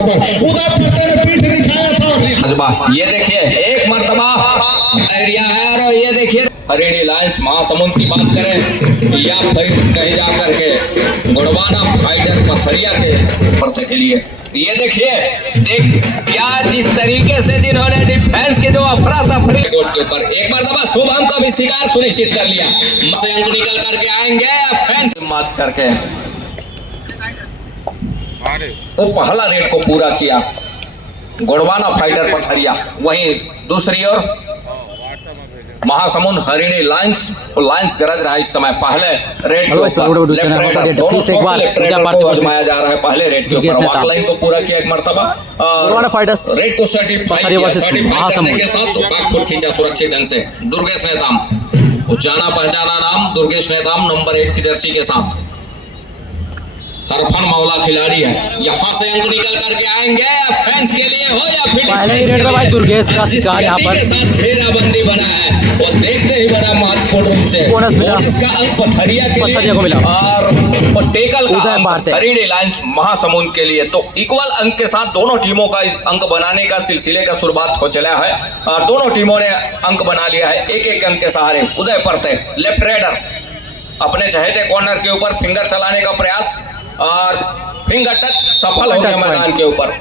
उदय परते ने पीठ दिखाया था। ये देखिए एक मर्तबा एरिया है और ये देखिए हरियाणी लायंस महासमुंद की बात करें या फिर कहीं जा करके गुड़वाना फाइटर पथरिया के पर्ते के लिए ये देखिए देख क्या जिस तरीके से जिन्होंने डिफेंस के जो अफरा तफरी कोर्ट के ऊपर एक मर्तबा शुभम का भी शिकार सुनिश्चित कर लिया। से अंक निकल करके आएंगे फैंस मात करके वो पहला रेड को पूरा किया गुड़वाना फाइटर पथरिया। वहीं दूसरी ओर महासमुंद हरियाणी लायंस गरज रहा इस समय पहले रेड को आजमाया जा रहा है। पहले रेड के ऊपर वॉक लाइन को पूरा किया एक मर्तबा रेड को सर्टिफाई करने के साथ बैकफुट खींचा सुरक्षित ढंग से। दुर्गेश नेताम जाना पहचाना नाम दुर्गेश नेताम नंबर 1 की जर्सी के साथ हरफन मौला खिलाड़ी है। यहाँ से अंक निकल करके आएंगे फैंस के लिए हो या फिर पहले ही रेड में भाई दुर्गेश का शिकार यहाँ पर घेराबंदी बना है और देखते ही बड़ा महत्वपूर्ण रूप से बोनस का अंक पथरिया के लिए को मिला और टेकल का अंक हरियाणी लायंस महासमुंद के लिए। तो इक्वल अंक के साथ दोनों टीमों का इस अंक बनाने का सिलसिले का शुरुआत हो चला है। दोनों टीमों ने अंक बना लिया है एक एक अंक के सहारे। उदय परते लेफ्ट रेडर अपने चहेते कॉर्नर के ऊपर फिंगर चलाने का प्रयास और फिंगर टच सफल हो गया मैदान के ऊपर।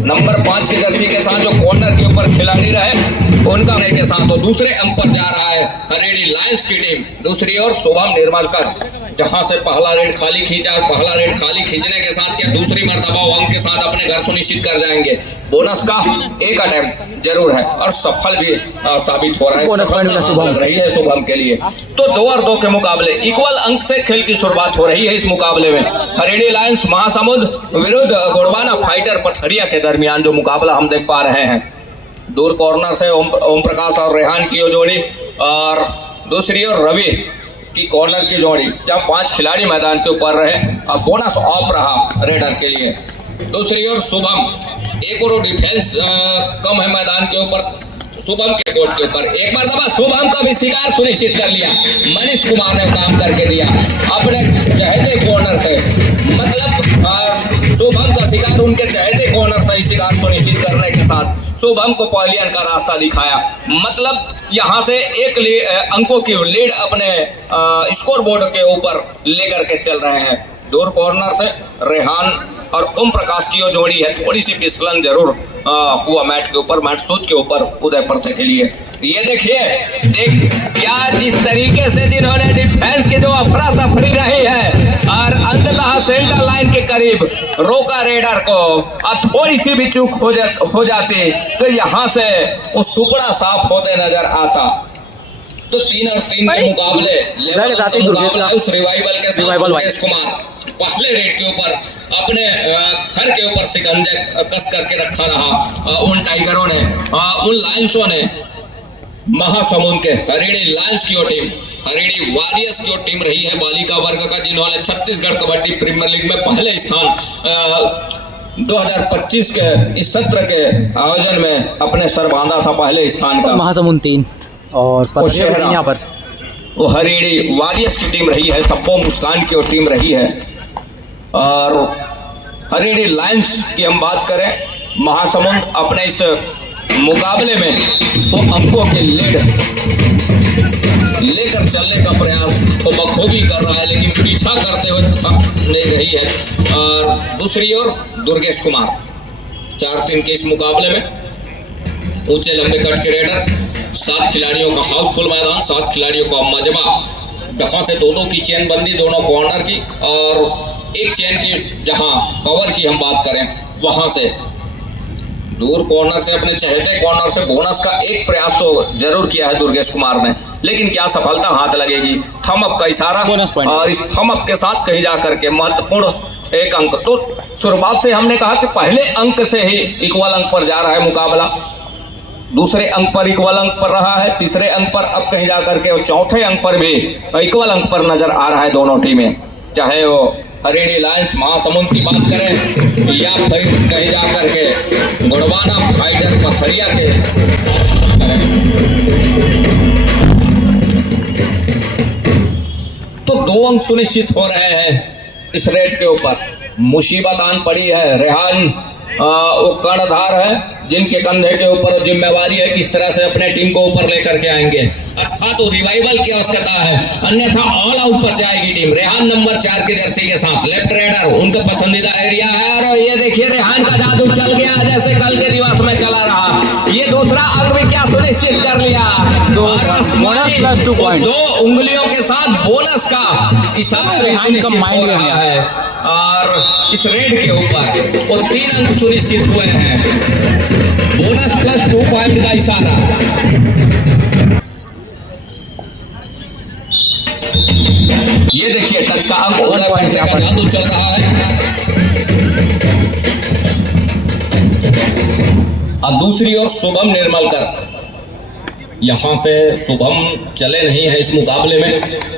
नंबर 5 की जर्सी के साथ जो कॉर्नर के ऊपर खिलाड़ी रहे उनका के साथ तो दूसरे अंक पर जा रहा है हरियाणी लायंस की टीम। दूसरी ओर शुभम निर्मलकर जहां से पहला रेड खाली खींचा और पहला रेड खाली खींचने के साथ क्या दूसरी मर्तबा वो अंक के साथ अपने घर सुनिश्चित कर जाएंगे। बोनस का एक अटेम्प्ट जरूर है और सफल भी साबित हो रहा है। सफलता लग रही है शुभम के लिए। तो 2 और 2 के मुकाबले इक्वल अंक से खेल की शुरुआत हो रही है इस मुकाबले में। हरियाणी लायंस महासमुंद विरुद्ध गुड़वाना फाइटर पथरिया के दरमियान जो मुकाबला हम देख पा रहे हैं। दूर कॉर्नर से ओम प्रकाश और रेहान की जोड़ी और दूसरी ओर रवि की कॉर्नर की जोड़ी जब 5 खिलाड़ी मैदान के ऊपर रहे। अब बोनस ऑफ रहा रेडर के लिए। दूसरी ओर शुभम एक और डिफेंस कम है मैदान के ऊपर शुभम के कोर्ट के ऊपर। एक बार दबा शुभम का भी शिकार सुनिश्चित कर लिया। मनीष कुमार ने काम करके दिया अपने चहेते कॉर्नर से। मतलब शुभम का शिकार उनके चहेते कॉर्नर से शिकार सुनिश्चित करने के साथ शुभम को पहलियन का रास्ता दिखाया। मतलब यहाँ से एक अंकों की लीड अपने स्कोर बोर्ड के ऊपर लेकर के चल रहे हैं। दूर कॉर्नर से रेहान और ओम प्रकाश की जो जोड़ी है थोड़ी सी फिसलन जरूर हुआ मैट के ऊपर मैट सूच के ऊपर उदय परते के लिए। ये देखिए देख क्या जिस तरीके से जिन्होंने डिफेंस के जो अफरा तफरी रही है और अंततः सेंटर लाइन के करीब रोका रेडर को और थोड़ी सी भी चूक हो जाती तो यहाँ से वो सुपड़ा साफ होते नजर आता। तो 3 और 3 के मुकाबले उस रिवाइवल के साथ दुर्गेश कुमार पहले रेड के ऊपर अपने घर के ऊपर शिकंजे कस करके रखा रहा। उन टाइगरों ने उन लायंसों ने महासमुंद के हरियाणी लायंस की टीम हरियाणी वॉरियर्स की टीम रही है बालिका वर्ग का जिन्होंने छत्तीसगढ़ कबड्डी प्रीमियर लीग में पहले स्थान 2025 के इस सत्र के आयोजन में अपने सर बांधा था पहले स्थान का। महासमुंद 3 और यहाँ पर वो हरियाणी वॉरियर्स की टीम रही है। सप्पो मुस्कान की टीम रही है। और हरियाणी लायंस की हम बात करें महासमुंद अपने इस मुकाबले में वो अंकों की लीड लेकर चलने का प्रयास वो बखूबी कर रहा है लेकिन पीछा करते हुए नहीं रही है। और दूसरी ओर दुर्गेश कुमार 4-3 के इस मुकाबले में ऊंचे लंबे कट के रेडर 7 खिलाड़ियों का हाउसफुल मैदान 7 खिलाड़ियों का मजबा जहाँ से 2-2 की चेन बंदी दोनों कॉर्नर की और एक चेन की जहां कवर की हम बात करें वहां से दूर कॉर्नर से अपने चहेते कॉर्नर से बोनस का एक प्रयास तो जरूर किया है दुर्गेश कुमार ने लेकिन क्या सफलता हाथ लगेगी। थम अप का इशारा और इस थम अप के साथ कहीं जाकर के महत्वपूर्ण एक अंक। तो शुरुआत से हमने कहा कि पहले अंक से ही इक्वल अंक पर जा रहा है मुकाबला। दूसरे अंक पर इक्वल अंक पर रहा है। तीसरे अंक पर अब कहीं जाकर के और चौथे अंक पर भी इक्वल अंक पर नजर आ रहा है दोनों टीमें। चाहे वो हरियाणी लायंस महासमुंद की बात करें या फिर कहीं जाकर के गुड़वाना फाइटर पथरिया के तो 2 अंक सुनिश्चित हो रहे हैं इस रेड के ऊपर। मुसीबत आन पड़ी है रेहान वो कर्णधार है जिनके कंधे के ऊपर जिम्मेवारी है किस तरह से अपने टीम को ऊपर लेकर के आएंगे। अर्थात तो रिवाइवल की आवश्यकता है, अन्यथा ऑल आउट पर जाएगी टीम। रेहान नंबर 4 की जर्सी के साथ लेफ्ट राइडर उनका पसंदीदा एरिया है। और ये देखिए रेहान का जादू चल गया जैसे कल के दिवस में चला रहा। ये दूसरा अंक भी क्या सुनिश्चित कर लिया, बोनस प्लस 2 पॉइंट। 2 उंगलियों के साथ बोनस का इशारा रेहान का माइंड रहा है। और इस रेड के ऊपर वो 3 अंक सुनिश्चित हुए हैं, बोनस प्लस 2 पॉइंट का इशारा। ये देखिए टच का अंक का जादू चल रहा है। और दूसरी ओर शुभम निर्मलकर, यहाँ से शुभम चले नहीं है इस मुकाबले में,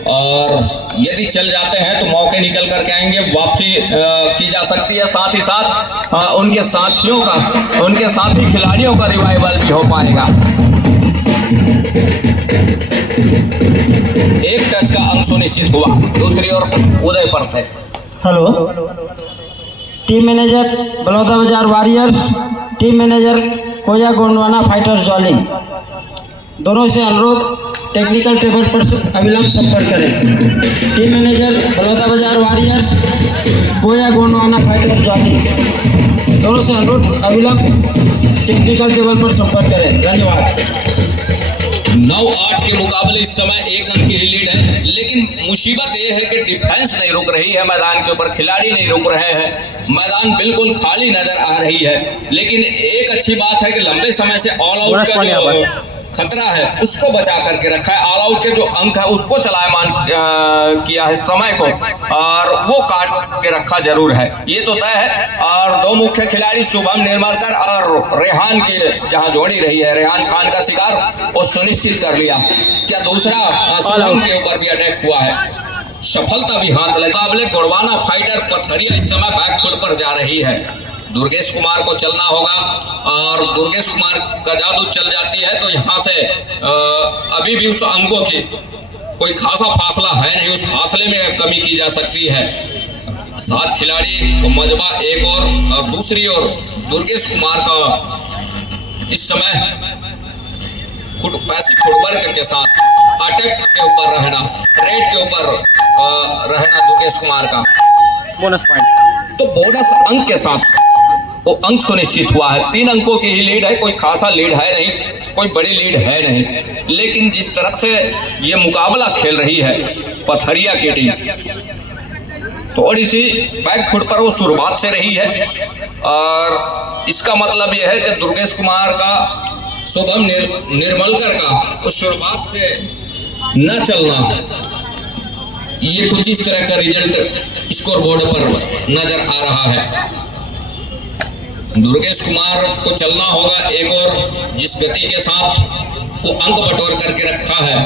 और यदि चल जाते हैं तो मौके निकल करके आएंगे, वापसी की जा सकती है। साथ ही साथ उनके साथियों का, उनके साथी खिलाड़ियों का रिवाइवल भी हो पाएगा। एक टच का अंक सुनिश्चित हुआ। दूसरी ओर उदय पर थे। हेलो, टीम मैनेजर बलौदा बाजार वॉरियर्स, टीम मैनेजर कोया गोंडवाना फाइटर्स जॉली, दोनों से अनुरोध टेक्निकल टेबल पर अविलंब संपर्क करें। टीम मैनेजर बलौदा बाजार वॉरियर्स, कोया गोंडवाना फाइटर्स जॉली, दोनों से अनुरोध अविलंब टेक्निकल टेबल पर संपर्क करें। धन्यवाद। 9-8 के मुकाबले इस समय 1 अंक की ही लीड है, लेकिन मुसीबत यह है कि डिफेंस नहीं रुक रही है मैदान के ऊपर, खिलाड़ी नहीं रुक रहे हैं, मैदान बिल्कुल खाली नजर आ रही है। लेकिन एक अच्छी बात है कि लंबे समय से ऑल आउट का जो खतरा है उसको बचा करके रखा है। ऑल आउट के जो अंक है उसको चलायमान किया है समय को, और वो काट के रखा जरूर है, ये तो तय है। और 2 मुख्य खिलाड़ी शुभम निर्मलकर और रेहान की जहां जोड़ी रही है, रेहान खान का शिकार वो सुनिश्चित कर लिया। क्या दूसरा शुभम के ऊपर भी अटैक हुआ है, सफलता भी हाथ लगा। मुकाबले गोंडवाना फाइटर पथरिया इस समय बैकफुट पर जा रही है। दुर्गेश कुमार को चलना होगा, और दुर्गेश कुमार का जादू चल जाती है तो यहाँ से अभी भी उस अंकों की कोई खासा फासला है नहीं, उस फासले में कमी की जा सकती है। 7 खिलाड़ी को मजबा एक और दूसरी ओर दुर्गेश कुमार का इस समय पैसिव फुटवर्क के साथ अटैक के ऊपर रहना, रेड के ऊपर रहना दुर्गेश कुमार का बोनस पॉइंट। तो बोनस अंक के साथ वो अंक सुनिश्चित हुआ है। 3 अंकों की ही लीड है, कोई खासा लीड है नहीं, कोई बड़ी लीड है नहीं। लेकिन जिस तरह से ये मुकाबला खेल रही है पथरिया की टीम, थोड़ी सी बैकफुट पर वो शुरुआत से रही है, और इसका मतलब यह है कि दुर्गेश कुमार का, शुभम निर्मलकर का वो शुरुआत से न चलना, ये कुछ इस तरह का रिजल्ट स्कोर बोर्ड पर नजर आ रहा है। दुर्गेश कुमार को चलना होगा एक और, जिस गति के साथ वो अंक बटोर करके रखा है।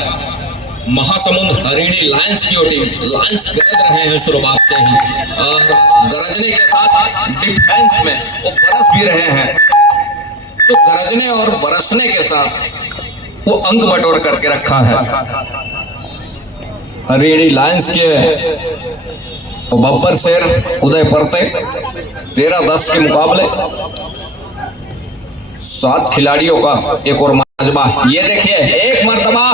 महासमुंद हरिणी लायंस की टीम, लायंस गरज रहे हैं शुरुआत से ही, और गरजने के साथ डिफेंस में वो बरस भी रहे हैं। तो गरजने और बरसने के साथ वो अंक बटोर करके रखा है। हरिणी लायंस के बब्बर शेर उदय परते 13-10 के मुकाबले 7 खिलाड़ियों का एक और मजबा। ये देखिए एक मर्तबा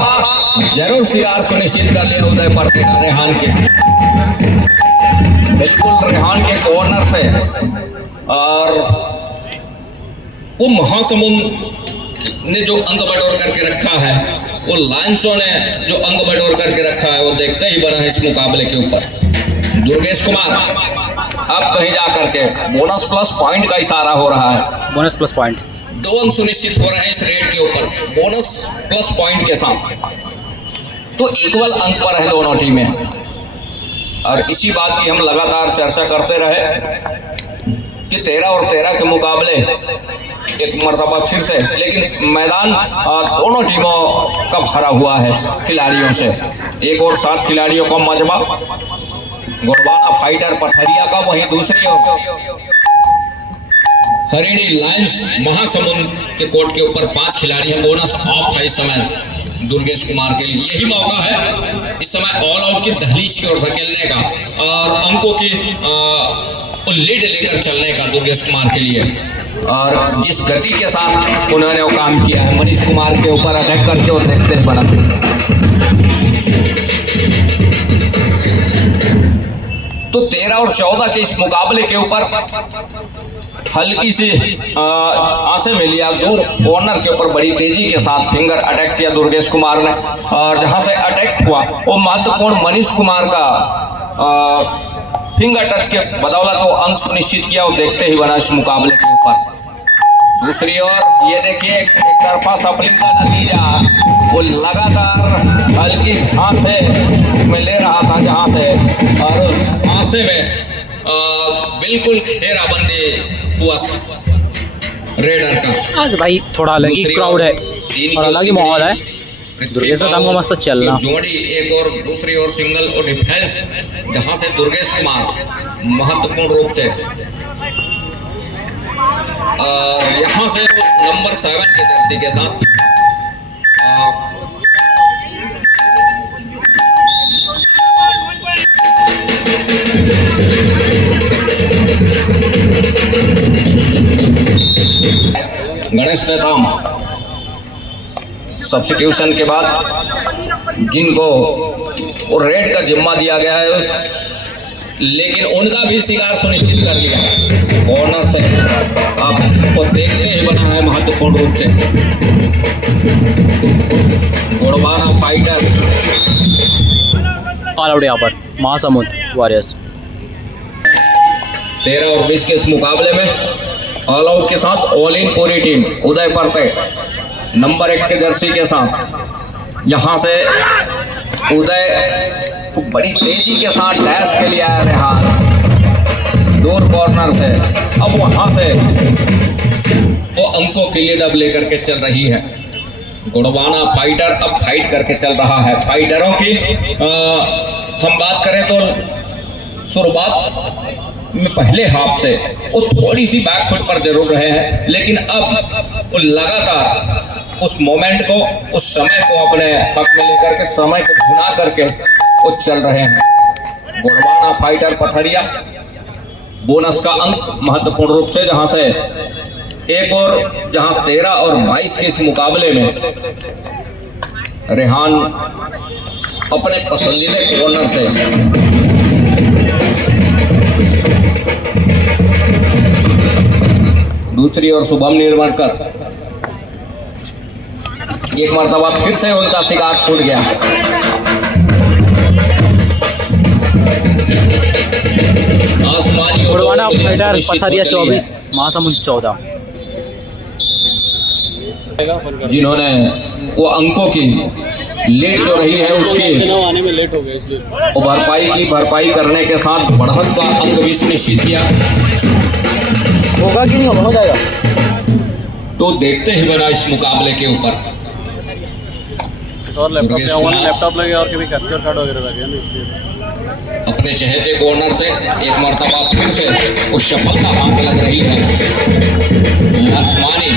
जरूर शिकार सुनिश्चित कर लिया उदय परते का रेहान के, बिल्कुल रेहान के कॉर्नर से। और वो महासमुंद ने जो अंक बटोर करके रखा है, वो लायंसों ने जो अंक बटोर करके रखा है, वो देखते ही बना है इस मुकाबले के ऊपर। दुर्गेश कुमार अब कहीं जा करके बोनस प्लस पॉइंट का इशारा हो रहा है। बोनस प्लस पॉइंट 2 अंक सुनिश्चित हो रहे हैं इस रेड के ऊपर बोनस प्लस पॉइंट के साथ। तो इक्वल अंक पर है दोनों टीमें, और इसी बात की हम लगातार चर्चा करते रहे कि 13 और 13 के मुकाबले एक मर्तबा फिर से, लेकिन मैदान दोनों टीमों का भरा हुआ है खिलाड़ियों से। एक और 7 खिलाड़ियों का मजबा गोंडवाना फाइटर पथरिया का, वहीं दूसरी ओर हरिणी लायंस महासमुंद के कोर्ट के ऊपर 5 खिलाड़ी हैं। बोनस ऑफ है इस समय दुर्गेश कुमार के लिए। यही मौका है इस समय ऑल आउट की दहलीज की ओर धकेलने का और अंकों की लीड लेकर चलने का दुर्गेश कुमार के लिए। और जिस गति के साथ उन्होंने वो काम किया है मनीष कुमार के ऊपर अटैक करके और देखते ही बना। तो 13 और 14 के इस मुकाबले के ऊपर हल्की सी आंसें में लिया, दूर कॉर्नर के ऊपर बड़ी तेजी के साथ फिंगर अटैक किया दुर्गेश कुमार ने, और जहां से अटैक हुआ वो महत्वपूर्ण मनीष कुमार का फिंगर टच के बदौलत वो अंक सुनिश्चित किया और देखते ही बना इस मुकाबले के ऊपर। दूसरी ओर ये देखिए एक तरफा सफलिंग का नतीजा, वो लगातार हल्की सांसें में ले रहा था जहां से, और उस सांसे में बिल्कुल घेराबंदी हुआ रेडर का। आज भाई थोड़ा अलग ही क्राउड है और अलग ही माहौल है। दुर्गेश का काम मस्त चलना जोड़ी एक और दूसरी ओर सिंगल और डिफेंस, जहां से दुर्गेश कुमार महत्वपूर्ण रूप से यहाँ से नंबर 7 के जर्सी के साथ गणेश नेताम सब्स्टिट्यूशन के बाद जिनको रेड का जिम्मा दिया गया है, लेकिन उनका भी शिकार सुनिश्चित कर लिया कॉर्नर से। आपको देखते ही बना है महत्वपूर्ण रूप से गोड़बाना फाइटर ऑल आउट यहाँ पर महासमुंद वॉरियर्स। 13 और 20 के इस मुकाबले में ऑल आउट के साथ ऑल इन पूरी टीम उदय परते नंबर 1 के जर्सी के साथ, यहाँ से उदय बड़ी तेजी के साथ डैश के लिए आया रेहान दूर कॉर्नर से। अब वहां से वो अंकों की लीड अब लेकर के चल रही है। गुड़वाना फाइटर अब फाइट करके चल रहा है। फाइटरों की हम बात करें तो शुरुआत में पहले हाफ से वो थोड़ी सी बैकफुट पर जरूर रहे हैं, लेकिन अब वो लगातार उस मोमेंट को, उस समय को अपने हक में लेकर के, समय को भुना करके वो चल रहे हैं। गुड़वाना फाइटर पथरिया बोनस का अंक महत्वपूर्ण रूप से, जहां से एक और जहां 13 और 22 के इस मुकाबले में रेहान अपने पसंदीदा कॉर्नर से दूसरी ओर शुभम निर्माणकर एक मरतबा फिर से उनका शिकार छूट गया। गुड़वाना फाइटर पथरिया 24 महासमुंद 14, जिन्होंने वो अंकों की लीड जो रही है उसकी आने में लेट हो गया इसलिए वो भरपाई करने के साथ बढ़त का अंक भी सुनिश्चित किया। होगा कि नहीं होगा, हो जाएगा। तो देखते ही बना इस मुकाबले के ऊपर और लैपटॉप लगे और कभी कैप्चर कार्ड वगैरह लगे ना, इसलिए अपने चहेते कॉर्नर से एक मरतबा फिर से उस सफलता हाथ लग रही है। आसमानी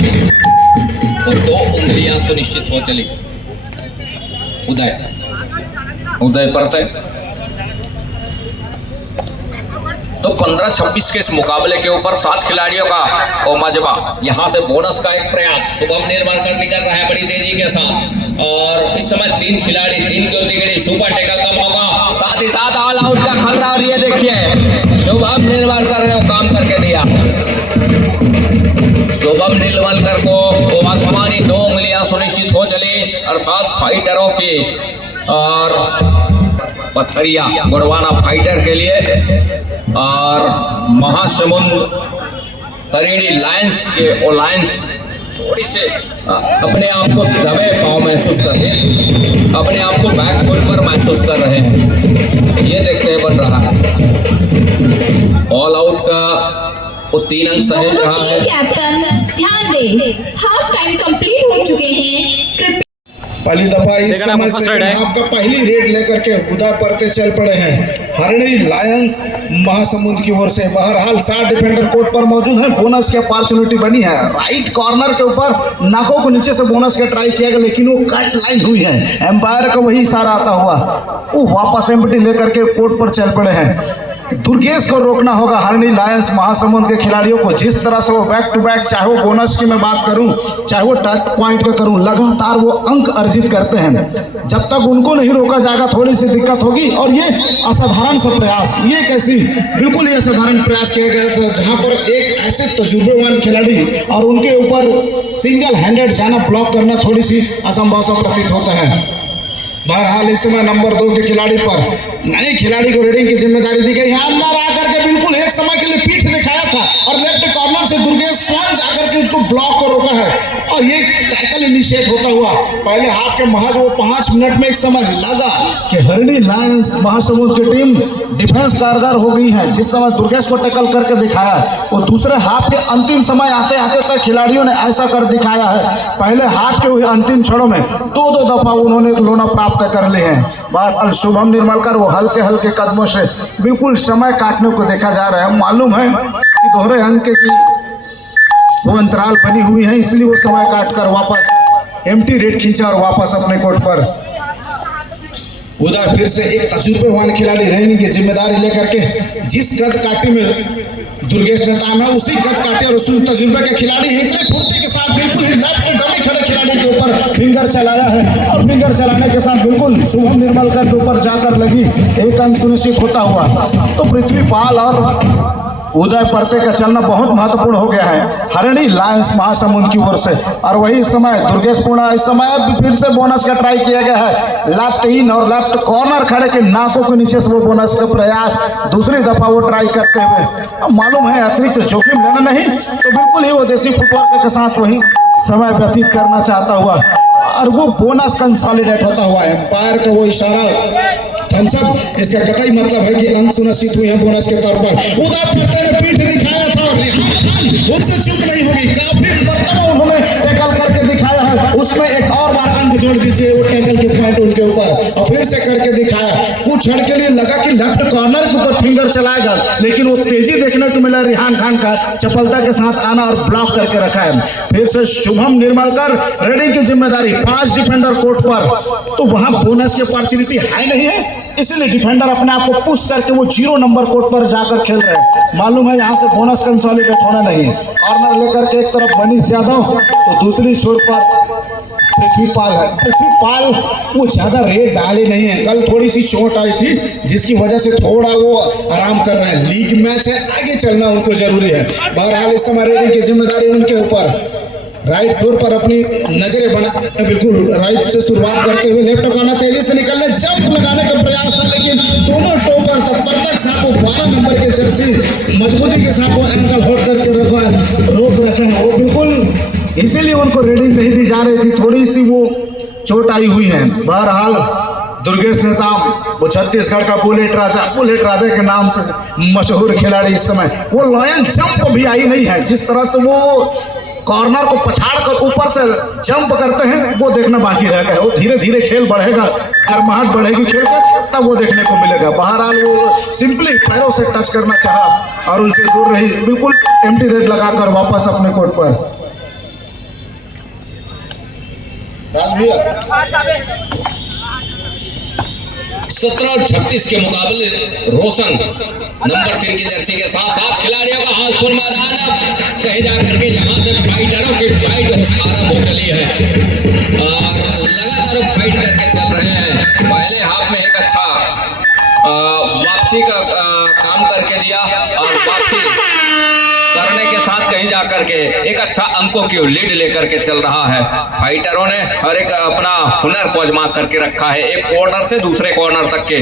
और 2 उंगलियां सुनिश्चित हो चली। उदय परते तो 15-26 के इस मुकाबले के ऊपर 7 खिलाड़ियों का मजबा। यहाँ से बोनस का एक प्रयास शुभम निर्माणकर निकल रहा है बड़ी तेजी के साथ, और इस समय 3 खिलाड़ी 3 की तिगड़ी सुपर टैकल का मौका, साथ ही साथ ऑल आउट का खतरा। और ये देखिए शुभम निर्माणकर ने वो काम करके दिया। शुभम निर्माणकर को वो आसमानी 2 उंगलियां सुनिश्चित हो चली, अर्थात फाइटरों की। और पथरिया गुड़वाना फाइटर के लिए और महासमुंद हरिणी लायंस के ओ लायंस थोड़ी से अपने आप को दबे पाँव महसूस कर रहे हैं, अपने आप को बैकफुट पर महसूस कर रहे हैं। ये देखते बन रहा है ऑल आउट का वो 3 अंक सहेज रहा है। कैप्टन ध्यान दें, हाफ टाइम कंप्लीट हो चुके हैं। पहली दफा इस सेकंड समय हाफ से है। आपका पहली रेड लेकर के उदय परते चल पड़े हैं हरिणी लायंस महासमुंद की ओर से। बहरहाल 7 डिफेंडर कोर्ट पर मौजूद हैं। बोनस की अपॉर्चुनिटी बनी है। राइट कॉर्नर के ऊपर नाकों को नीचे से बोनस का ट्राई किया गया, लेकिन वो कट लाइन हुई है। एम्पायर का वही इशारा आता हुआ वो वापस एम्प्टी लेकर के कोर्ट पर चल पड़े हैं। दुर्गेश को रोकना होगा हरणी लायंस महासमुंद के खिलाड़ियों को। जिस तरह से वो बैक टू बैक, चाहे वो बोनस की मैं बात करूं, चाहे वो टच पॉइंट का करूं, लगातार वो अंक अर्जित करते हैं। जब तक उनको नहीं रोका जाएगा थोड़ी सी दिक्कत होगी। और ये असाधारण सा प्रयास, ये कैसी बिल्कुल ही असाधारण प्रयास किया गया था, जहां पर एक ऐसे तजुर्बेवान खिलाड़ी और उनके ऊपर सिंगल हैंडेड जाना, ब्लॉक करना थोड़ी सी असंभव सा प्रतीत होता है। बहरहाल इस समय नंबर 2 के खिलाड़ी पर नए खिलाड़ी को रेडिंग की जिम्मेदारी दी गई। अंदर आकर के बिल्कुल एक समय के लिए पीठ दिखाया था और लेफ्ट कॉर्नर से दुर्गेश स्वयं जाकर के उसको ब्लॉक को रोका है और ये टैकल इनिशिएट होता हुआ पहले हाफ के महज वो 5 मिनट में एक समय लगा कि हरणी लायंस महासमुंद की टीम डिफेंस कारगर हो गई है। जिस समय दुर्गेश को टैकल करके दिखाया, वो दूसरे हाफ के अंतिम समय आते आते तक खिलाड़ियों ने ऐसा कर दिखाया है। पहले हाफ के अंतिम क्षणों में 2-2 दफा उन्होंने लोना प्राप्त कर लिए हैं। बात शुभम निर्मलकर वो हल्के हल्के कदमों से बिल्कुल समय काटने को देखा जा रहा है। मालूम है कि दोहरे अंक की वो अंतराल बनी हुई है, इसलिए वो समय काटकर वापस एम्प्टी रेड खींचा और वापस अपने कोर्ट पर उधर फिर से एक तजुर्बेवान खिलाड़ी रहने की जिम्मेदारी लेकर के जिस कद काटी में दुर्गेश नेता है उसी कद काटे और उसी तजुर्बे के खिलाड़ी इतने फुर्ती के साथ बिल्कुल ही लेफ्ट डमी खड़े खिलाड़ी के ऊपर फिंगर चलाया है और फिंगर चलाने के साथ बिल्कुल शुभम निर्मलकर के ऊपर जाकर लगी एक अंक सुनिश्चित होता हुआ। तो पृथ्वीपाल और उदय परते का चलना बहुत महत्वपूर्ण हो गया है हरणी लायंस महासमुंद की ओर से। और वही समय दुर्गेश पूर्णा इस समय फिर से बोनस का ट्राई किया गया है। लेफ्ट इन और लेफ्ट कॉर्नर खड़े के नाकों के नीचे से वो बोनस का प्रयास दूसरी दफा वो ट्राई करते हुए। अब मालूम है अतिरिक्त जोखिम लेना नहीं तो बिल्कुल ही वो देसी फुटबॉल के साथ वही समय व्यतीत करना चाहता हुआ और वो बोनस कंसोलिडेट होता हुआ एम्पायर का वो इशारा थम्सअप, इसका कतई मतलब है कि अंक सुनिश्चित हुए हैं बोनस के तौर पर। उदय परते ने पीठ दिखाया था और रेहान खान उनसे चूक नहीं होगी, काफी मर्तबा उन्होंने टैकल करके दिखाया है। उसमें एक और बार अंक जोड़ दीजिए वो टैकल के पॉइंट उनके ऊपर और फिर से करके दिखाया। कुछ क्षण के लिए लगा कि लेफ्ट कॉर्नर के ऊपर फिंगर चलाएगा, लेकिन वो तेजी देखने को मिला रेहान खान का चपलता के साथ आना और ब्लॉक करके रखा है। फिर से शुभम निर्मलकर रेडिंग की जिम्मेदारी 5 डिफेंडर कोर्ट पर, तो वहां बोनस की अपॉर्चुनिटी है नहीं है, इसलिए डिफेंडर अपने आप को पुश करके वो 0 नंबर कोर्ट पर जाकर खेल रहे हैं। मालूम है यहाँ से बोनस कंसोलिडेट होना नहीं। कॉर्नर लेकर के एक तरफ मनीष यादव तो दूसरी छोर पर पृथ्वीपाल है। पृथ्वीपाल वो ज़्यादा रेट डाले नहीं है, कल थोड़ी सी चोट आई थी जिसकी वजह से थोड़ा वो आराम कर रहे हैं। लीग मैच है, आगे चलना उनको जरूरी है। बहरहाल इस समय रेडिंग की जिम्मेदारी उनके ऊपर। राइट फ्लोर पर अपनी नजरें बना बिल्कुल राइट से शुरुआत करते हुए लेफ्ट कॉर्नर तेजी से निकलने जंप लगाने का प्रयास था, लेकिन दोनों टोपर तत्परता के साथ वो 12 नंबर के जर्सी मजबूती के साथ वो एंकल होल्ड करके रोक रखे हैं। वो बिल्कुल इसीलिए उनको रेडिंग नहीं दी जा रही थी, थोड़ी सी वो चोट आई हुई है। बहरहाल दुर्गेश नेता वो छत्तीसगढ़ का बुलेट राजा के नाम से मशहूर खिलाड़ी इस समय वो लॉयन जंप भी आई नहीं है। जिस तरह से वो कॉर्नर को पछाड़ कर ऊपर से जंप करते हैं वो देखना बाकी रह गया। वो धीरे धीरे खेल बढ़ेगा, गर्माहट बढ़ेगी खेल का, तब वो देखने को मिलेगा। बहरहाल वो सिंपली पैरों से टच करना चाहा और उनसे दूर रही, बिल्कुल एम्प्टी रेड लगाकर वापस अपने कोर्ट पर। राज भैया 17-36 के मुकाबले रोशन नंबर 3 की जर्सी के साथ खिलाड़ियों का हाउसफुल मैदान अब कहीं जाकर के यहाँ से फाइटरों की फाइट आरंभ हो चली है और लगातार फाइट करके चल रहे हैं। पहले हाफ में एक अच्छा वापसी का काम करके दिया और वापसी करने के साथ कहीं जाकर के एक अच्छा अंकों की लीड लेकर के चल रहा है। फाइटरों ने हर एक अपना हुनर को आजमा करके रखा है, एक कॉर्नर से दूसरे कॉर्नर तक के।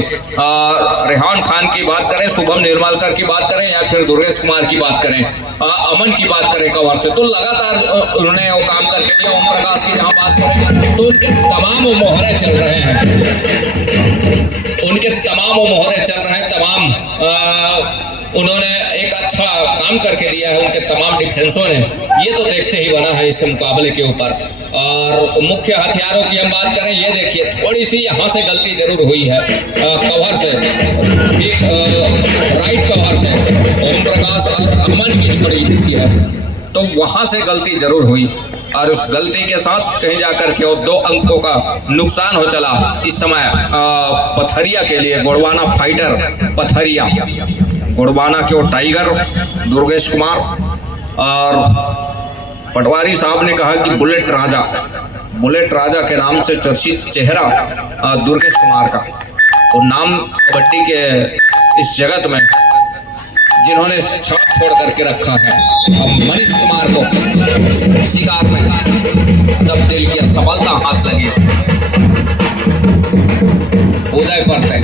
रेहान खान की बात करें, शुभम निर्मलकर की बात करें या फिर दुर्गेश कुमार की बात करें, अमन की बात करें कवर से, तो लगातार उन्होंने वो काम करके दिया। ओम प्रकाश की जहाँ बात करें तो उनके तमाम मोहरे चल रहे हैं, उन्होंने एक अच्छा काम करके दिया है उनके तमाम डिफेंसों ने। ये तो देखते ही बना है इस मुकाबले के ऊपर। और मुख्य हथियारों की हम बात करें, ये देखिए थोड़ी सी यहाँ से गलती जरूर हुई है कवर से, ठीक राइट कवर से ओम प्रकाश और अमन की जोड़ी है, तो वहाँ से गलती जरूर हुई और उस गलती के साथ कहीं जाकर के 2 अंकों का नुकसान हो चला इस समय पथरिया के लिए। गोड़वाना फाइटर पथरिया गुड़बाना के ओर टाइगर दुर्गेश कुमार, और पटवारी साहब ने कहा कि बुलेट राजा के नाम से चर्चित चेहरा दुर्गेश कुमार का। और नाम कबड्डी के इस जगत में जिन्होंने छाप छोड़ करके रखा है, अब मनीष कुमार को शिकार में तब्दील किया, सफलता हाथ लगी। उदय परते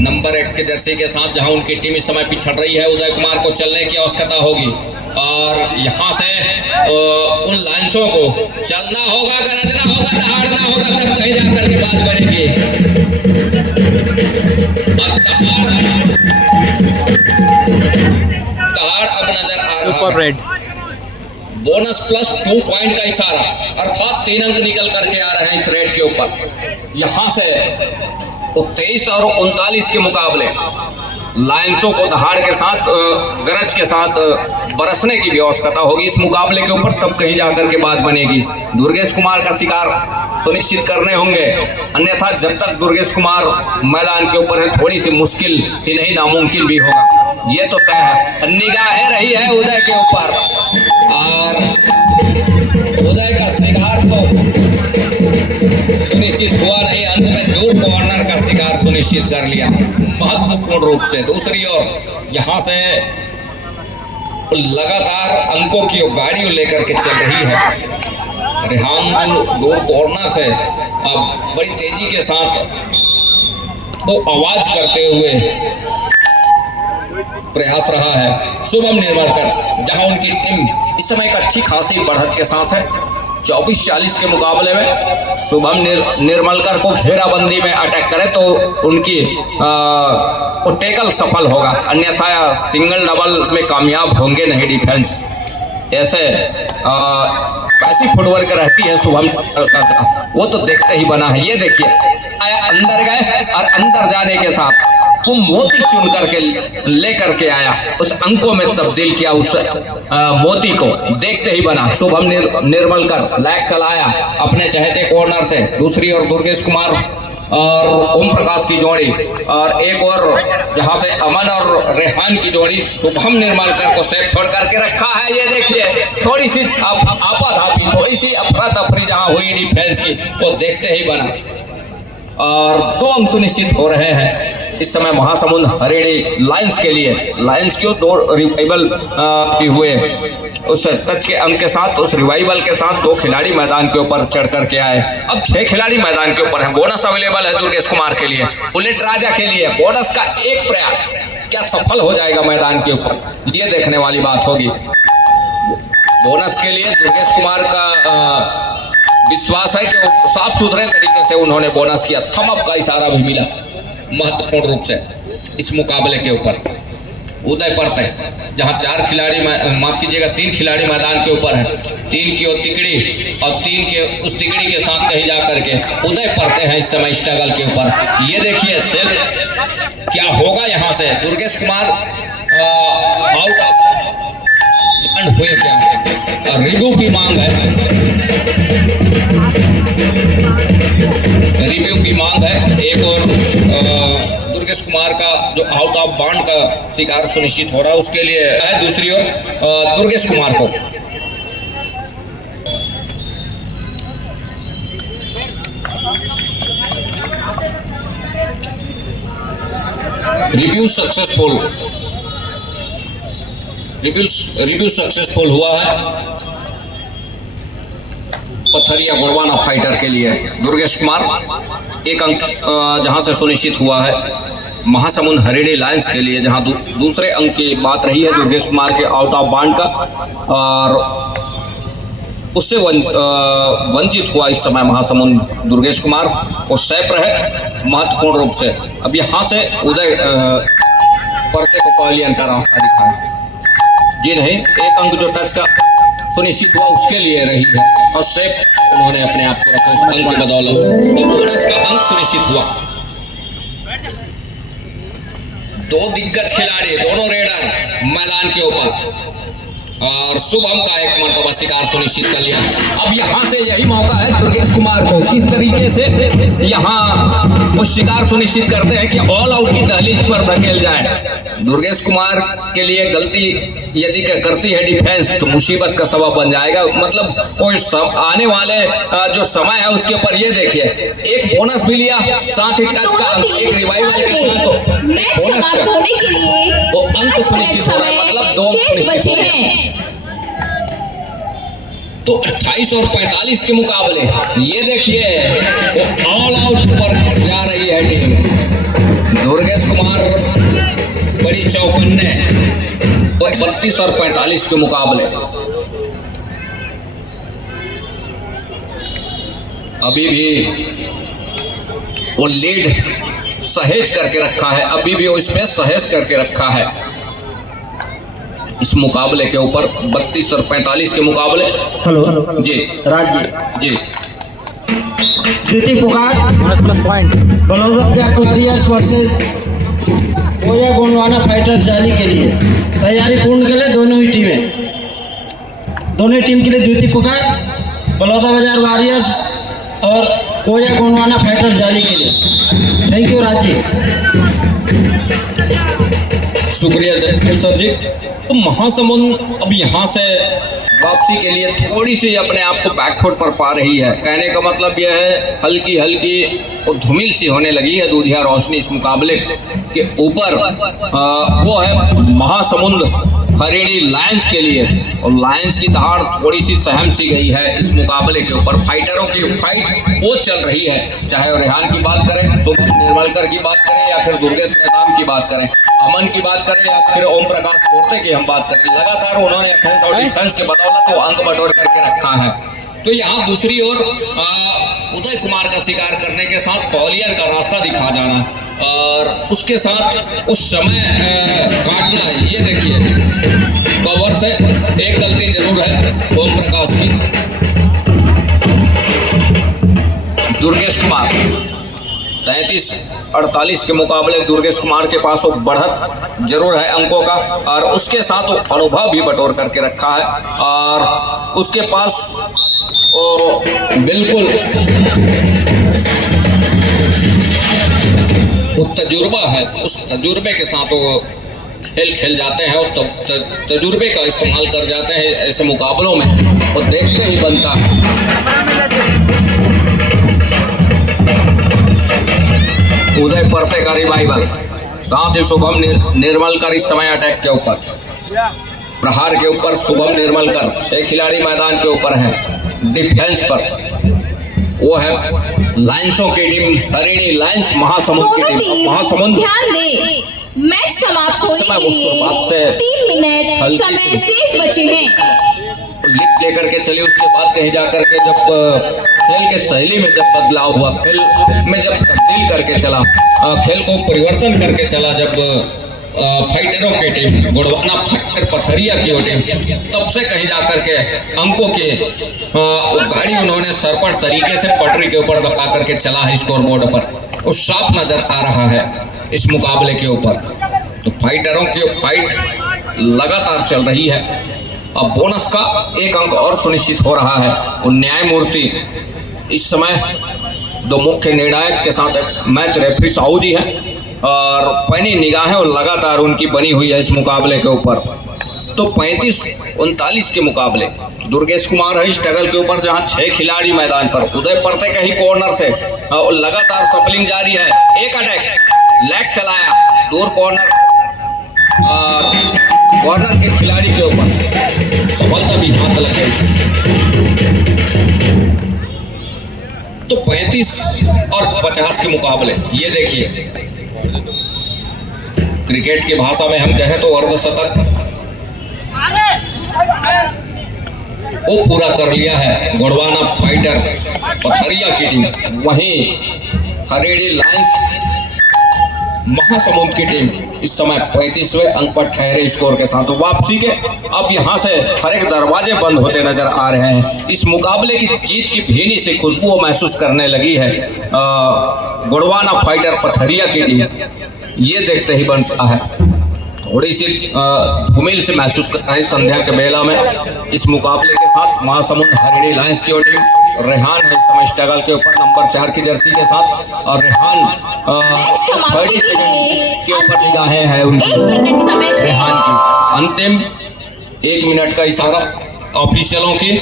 नंबर 1 के जर्सी के साथ जहां उनकी टीम इस समय पिछड़ रही है, उदय कुमार को चलने की आवश्यकता होगी और यहां से उन लाइंसों को चलना होगा, गरजना होगा, दहाड़ना होगा, तब कहीं जाकर के बात बनेगी। दहाड़ अब नजर आ रहा है। बोनस प्लस 2 पॉइंट का इशारा, अर्थात 3 अंक निकल करके आ रहे हैं इस रेड के ऊपर। यहां से 23 और 39 के मुकाबले लाइंसों को दहाड़ के साथ, गरज के साथ बरसने की भी आवश्यकता होगी इस मुकाबले के ऊपर, तब कहीं जाकर के बात बनेगी। दुर्गेश कुमार का शिकार सुनिश्चित करने होंगे, अन्यथा जब तक दुर्गेश कुमार मैदान के ऊपर है थोड़ी सी मुश्किल ही नहीं नामुमकिन भी होगा, ये तो तय है। निगाहें रही है उदय के ऊपर और उदय का शिकार तो सुनिश्चित हुआ नहीं, अंत में दूर कॉर्नर का शिकार सुनिश्चित कर लिया महत्वपूर्ण रूप से। दूसरी ओर यहां से लगातार अंकों की गाड़ी लेकर के चल रही है। रेहान दूर कॉर्नर से अब बड़ी तेजी के साथ वो आवाज करते हुए प्रयास रहा है शुभम निर्मलकर, जहां उनकी टीम इस समय एक अच्छी खासी बढ़त के साथ है। 24-40 के मुकाबले में शुभम निर्मलकर को घेराबंदी में अटैक करे तो उनकी वो टेकल सफल होगा, अन्यथा सिंगल डबल में कामयाब होंगे नहीं डिफेंस। ऐसी फुटवर्क रहती है शुभम, वो तो देखते ही बना है। ये देखिए आया, अंदर गए और अंदर जाने के साथ वो मोती चुन करके लेकर के आया, उस अंकों में तब्दील किया उस मोती को, देखते ही बना। शुभम निर्मलकर लैग चलाया अपने चहेते कॉर्नर से, दूसरी ओर दुर्गेश कुमार और ओम प्रकाश की जोड़ी, और एक और जहां से अमन और रेहान की जोड़ी शुभम निर्मलकर को सेफ छोड़ करके रखा है। ये देखिए थोड़ी सी आपाधापी, थोड़ी सी अफरा तफरी जहां हुई डिफेंस की, वो देखते ही बना और 2 अंक सुनिश्चित हो रहे हैं इस समय महासमुंद हरियाणी लायंस के लिए। लायंस क्यों 2 रिवाइवल भी हुए, उस टच के अंक के साथ, उस रिवाइवल के साथ 2 खिलाड़ी मैदान के ऊपर चढ़ करके आए। अब 6 खिलाड़ी मैदान के ऊपर हैं। बोनस अवेलेबल है दुर्गेश कुमार के लिए, बुलेट राजा के लिए। बोनस का एक प्रयास क्या सफल हो जाएगा मैदान के ऊपर, ये देखने वाली बात होगी। बोनस के लिए दुर्गेश कुमार का विश्वास है कि साफ सुथरे तरीके से उन्होंने बोनस किया। थम अप का इशारा भी मिला महत्वपूर्ण रूप से इस मुकाबले के ऊपर। उदय परते जहां 4 खिलाड़ी, माफ कीजिएगा 3 खिलाड़ी मैदान के ऊपर है, 3 की ओर तिकड़ी और 3 के उस तिकड़ी के साथ कहीं जा करके उदय परते हैं इस समय स्ट्रगल के ऊपर। ये देखिए सेल्फ क्या होगा यहाँ से। दुर्गेश कुमार आउट ऑफ हुए क्या, रिव्यू की मांग है, रिव्यू की मांग है। एक और दुर्गेश कुमार का जो आउट ऑफ बाउंड का शिकार सुनिश्चित हो रहा है उसके लिए है, दूसरी ओर दुर्गेश कुमार को रिव्यू सक्सेसफुल हुआ है पथरिया गुड़वाना फाइटर के लिए। दुर्गेश कुमार 1 अंक जहां से सुनिश्चित हुआ है महासमुंद हरियाणी लायंस के लिए, जहां दूसरे अंक की बात रही है दुर्गेश कुमार के आउट ऑफ बाउंड का, और उससे वंचित हुआ इस समय महासमुंद दुर्गेश कुमार, और सेफ रहे महत्वपूर्ण रूप से। अब यहाँ से उदय परते को पवेलियन का रास्ता दिखा है, जी नहीं, 1 अंक जो टच का सुनिश्चित हुआ उसके लिए रही है, और सेफ उन्होंने अपने आप को रखा उस अंक की बदौलत, तो बोनस का अंक सुनिश्चित हुआ। 2 दिग्गज खिलाड़ी, दोनों रेडर मैदान के ऊपर, और शुभम का एक मर्तबा शिकार सुनिश्चित कर लिया। अब यहाँ से यही मौका है दुर्गेश कुमार को किस तरीके से यहाँ वो शिकार सुनिश्चित करते हैं कि ऑल आउट की दहलीज पर धकेल जाए। दुर्गेश कुमार के लिए गलती यदि करती है डिफेंस तो मुसीबत का सबब बन जाएगा। मतलब वो आने वाले जो समय है उसके ऊपर ये देखिए, एक बोनस भी लिया, साथ ही टच का अंक, एक रिवाइवल के साथ मैच समाप्त होने के लिए वो अंक सुनिश्चित हो रहा है, मतलब 2 शेष बचे हैं। तो 28 और 45 के मुकाबले ये देखिए वो ऑल आउट पर जा रही है टीम। दुर्गेश कुमार बड़ी चौकन्ने 32 और 45 के मुकाबले। अभी भी वो लीड सहेज करके रखा है, अभी भी वो इसमें सहेज करके रखा है इस मुकाबले के ऊपर 32 और 45 के मुकाबले। हेलो जी राज्य जी द्वितीय पुकार plus point Baloda warriors versus Koya Gondwana fighters जाली के लिए तैयारी पूर्ण के लिए दोनों ही टीम के लिए द्वितीय पुकार बलौदा बाजार वॉरियर्स और कोया गोंडवाना फाइटर्स जाली के लिए। थैंक यू राजी। शुक्रिया सर जी। तो महासमुंद अब यहाँ से वापसी के लिए थोड़ी सी अपने आप को बैकफुट पर पा रही है। कहने का मतलब यह है हल्की हल्की और धुमिल सी होने लगी है दूधिया रोशनी इस मुकाबले के ऊपर। वो है महासमुंद हरिणी लायंस के लिए, और लायंस की दहाड़ थोड़ी सी सहम सी गई है इस मुकाबले के ऊपर। फाइटरों की फाइट वो चल रही है, चाहे वो रेहान की बात करें, शुभम निर्मलकर की बात करें, या फिर दुर्गेश नेताम की बात करें, अमन की बात करें, या फिर ओम प्रकाश कोर्ते की हम बात करें। लगातार उन्होंने ऑफेंस और डिफेंस के बदौलत वो अंक बटोर करके रखा है। तो यहाँ दूसरी ओर उदय कुमार का शिकार करने के साथ बॉलियर का रास्ता दिखा जाना और उसके साथ उस समय काटना, ये देखिए कवर से एक गलती जरूर है ओम प्रकाश की। दुर्गेश कुमार 33-48 के मुकाबले दुर्गेश कुमार के पास वो बढ़त जरूर है अंकों का, और उसके साथ वो अनुभव भी बटोर करके रखा है, और उसके पास वो बिल्कुल वो तजुर्बा है। उस तजुर्बे के साथ वो खेल जाते हैं और तजुर्बे का इस्तेमाल कर जाते हैं ऐसे मुकाबलों में, और देखते ही बनता है। उदय परते का रिवाइवल, साथ ही शुभम निर्मलकर इस समय अटैक के ऊपर, प्रहार के ऊपर शुभम निर्मलकर 6 खिलाड़ी मैदान के ऊपर हैं। डिफेंस पर वो है लायंसों की टीम हरिणी लायंस महासमुंद की टीम। महासमुंद ध्यान दे, मैच समाप्त होने के लिए 3 मिनट समय शेष बचे हैं। लिफ्ट लेकर के चली, उसके बाद कहीं जाकर के जब खेल के शैली में जब बदलाव हुआ, खेल में जब तब्दील करके चला, खेल को परिवर्तन करके चला, जब फाइटरों की टीम गोंडवाना फाइटर पथरिया की वो टीम, तब से कहीं जाकर के अंकों के गाड़ी उन्होंने सरपट तरीके से पटरी के ऊपर दबा करके चला है स्कोर बोर्ड पर, वो साफ नजर आ रहा है इस मुकाबले के ऊपर। तो फाइटरों की फाइट लगातार चल रही है। अब बोनस का 1 अंक और सुनिश्चित हो रहा है। और न्यायमूर्ति इस समय 2 मुख्य निर्णायक के साथ एक मैच रेफरी साहू जी हैं, और पैनी निगाहें और लगातार उनकी बनी हुई है इस मुकाबले के ऊपर। तो 35-39 के मुकाबले दुर्गेश कुमार है स्ट्रगल के ऊपर, जहां 6 खिलाड़ी मैदान पर। उदय परते के ही कॉर्नर से लगातार सपलिंग जारी है। एक अटैक लेग चलाया दूर कॉर्नर, और कॉर्नर के खिलाड़ी के ऊपर सफलता भी हाथ लग गई। तो 35 और 50 के मुकाबले ये देखिए, क्रिकेट की भाषा में हम कहें तो अर्धशतक वो पूरा कर लिया है गोंडवाना फाइटर पथरिया की टीम। वहीं हरिणी लायंस महासमुंद की टीम इस समय 35वें अंक पर ठहरे स्कोर के साथ वापसी के। अब यहां से हर एक दरवाजे बंद होते नजर आ रहे हैं। इस मुकाबले की जीत की भीनी से खुशबू महसूस करने लगी है गोंडवाना फाइटर पथरिया की टीम, ये देखते ही बनता है। थोड़ी सी धूमिल से महसूस करता है संध्या के बेला में। इस मुकाबले के साथ महासमुंद हरिणी लायंस की टीम, रेहान है इस समय स्ट्रगल के ऊपर नंबर 4 की जर्सी के साथ, और रेहान 30 सेकंड के ऊपर निगाहें हैं उनकी, 1 मिनट समय शेष। रेहान की अंतिम 1 मिनट का इशारा ऑफिशियलों की,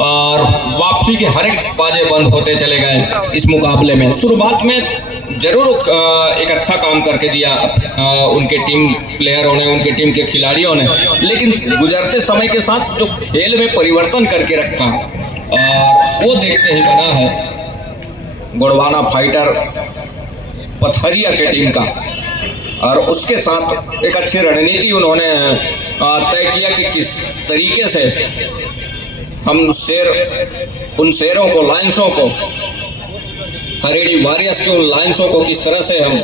और वापसी के हर एक बाजे बंद होते चले गए इस मुकाबले में। शुरुआत में जरूर एक अच्छा काम करके दिया उनके टीम प्लेयरों ने, उनके टीम के खिलाड़ियों ने, लेकिन गुजरते समय के साथ जो खेल में परिवर्तन करके रखा और वो देखते ही बना है गोंडवाना फाइटर पथरिया के टीम का। और उसके साथ एक अच्छी रणनीति उन्होंने तय किया कि किस तरीके से हम उन शेरों को, लायंसों को, हरिणी वॉरियर्स के उन लायंसों को किस तरह से हम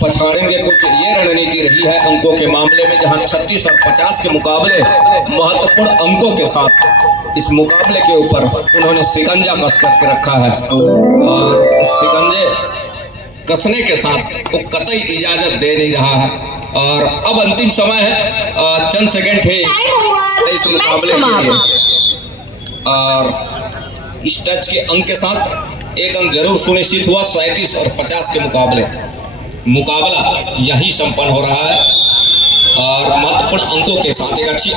पछाड़ेंगे। कुछ ये रणनीति रही है अंकों के मामले में, जहां 36 और 50 के मुकाबले महत्वपूर्ण अंकों के साथ इस मुकाबले के ऊपर उन्होंने शिकंजा कस करके रखा है, और शिकंजे कसने के साथ वो कतई इजाजत दे नहीं रहा है। और अब अंतिम समय है, चंद सेकंड थे इस मुकाबले के लिए, और इस टच के अंक के साथ एक अंक जरूर सुनिश्चित हुआ। 37 और 50 के मुकाबला यही संपन्न हो रहा है, और महत्वपूर्ण अंकों के साथ एक अच्छी